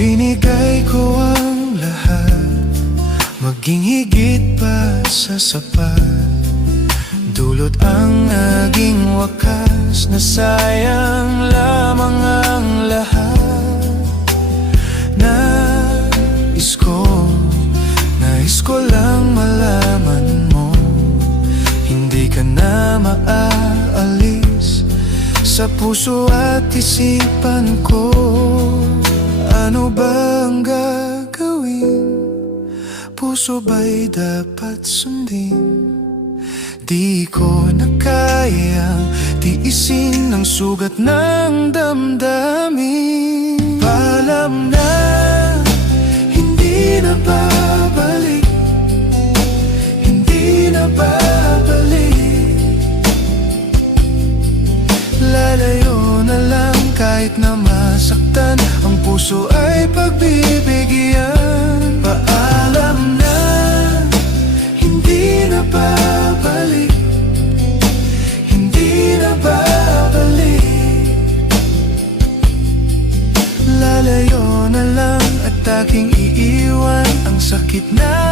Binigay ko ang lahat, maging higit pa sa sapat. Dulot ang naging wakas, na sayang lamang ang lahat. Nais ko lang malaman mo, hindi ka na maaalis sa puso at isipan ko. Ano ba ang gagawin? Puso ba'y dapat sundin? Di ko na kayang tiisin ang sugat ng damdamin. Paalam na, hindi na babalik, hindi na babalik. Lalayo na lang kahit na masaktan, ang puso ay pagbibigyan. Paalam na, hindi na babalik, hindi na babalik. Lalayo na lang at aking iiwan ang sakit na